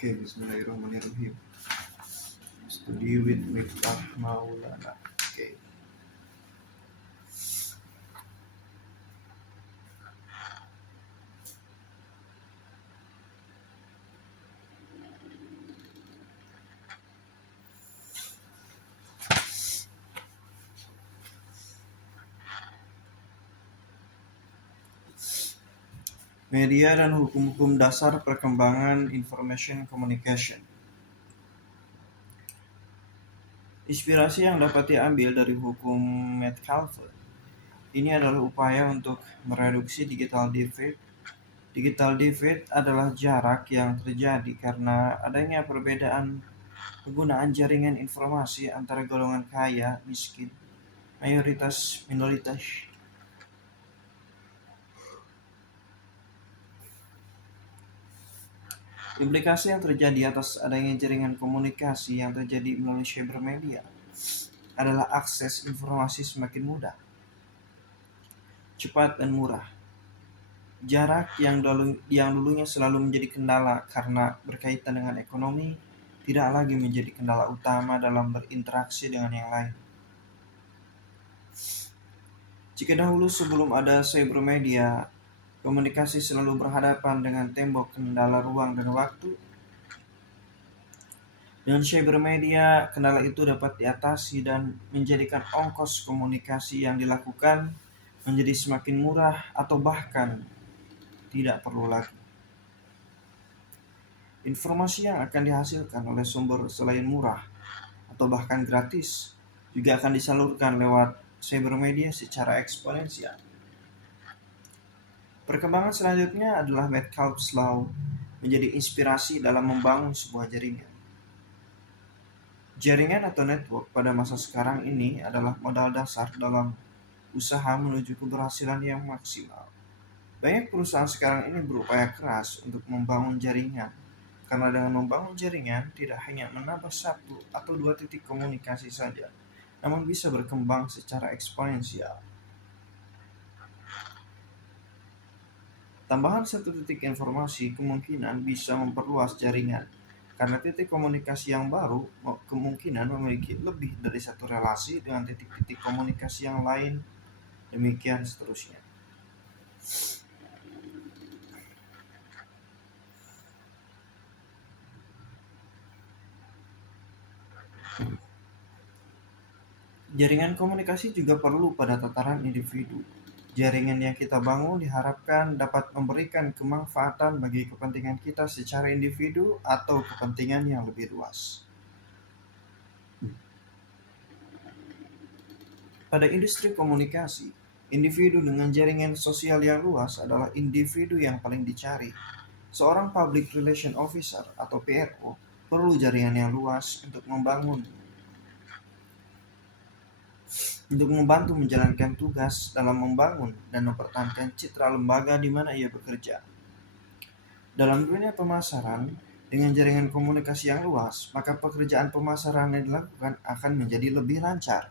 Oke, bismillahirrahmanirrahim. Studi with Miftah Maulana. Oke. Media dan hukum-hukum dasar perkembangan information communication. Inspirasi yang dapat diambil dari hukum Metcalfe ini adalah upaya untuk mereduksi digital divide. Digital divide adalah jarak yang terjadi karena adanya perbedaan penggunaan jaringan informasi antara golongan kaya, miskin, mayoritas, minoritas. Implikasi yang terjadi atas adanya jaringan komunikasi yang terjadi melalui cybermedia adalah akses informasi semakin mudah, cepat, dan murah. Jarak yang dulunya selalu menjadi kendala karena berkaitan dengan ekonomi tidak lagi menjadi kendala utama dalam berinteraksi dengan yang lain. Jika dahulu sebelum ada cybermedia, komunikasi selalu berhadapan dengan tembok kendala ruang dan waktu. Dengan cybermedia, kendala itu dapat diatasi dan menjadikan ongkos komunikasi yang dilakukan menjadi semakin murah atau bahkan tidak perlu lagi. Informasi yang akan dihasilkan oleh sumber selain murah atau bahkan gratis juga akan disalurkan lewat cybermedia secara eksponensial. Perkembangan selanjutnya adalah Metcalfe's Law menjadi inspirasi dalam membangun sebuah jaringan. Jaringan atau network pada masa sekarang ini adalah modal dasar dalam usaha menuju keberhasilan yang maksimal. Banyak perusahaan sekarang ini berupaya keras untuk membangun jaringan, karena dengan membangun jaringan tidak hanya menambah satu atau dua titik komunikasi saja, namun bisa berkembang secara eksponensial. Tambahan satu titik informasi kemungkinan bisa memperluas jaringan, karena titik komunikasi yang baru kemungkinan memiliki lebih dari satu relasi dengan titik-titik komunikasi yang lain, demikian seterusnya. Jaringan komunikasi juga perlu pada tataran individu. Jaringan yang kita bangun diharapkan dapat memberikan kemanfaatan bagi kepentingan kita secara individu atau kepentingan yang lebih luas. Pada industri komunikasi, individu dengan jaringan sosial yang luas adalah individu yang paling dicari. Seorang Public Relation Officer atau PRO perlu jaringan yang luas untuk membantu menjalankan tugas dalam membangun dan mempertahankan citra lembaga di mana ia bekerja. Dalam dunia pemasaran, dengan jaringan komunikasi yang luas, maka pekerjaan pemasaran yang dilakukan akan menjadi lebih lancar.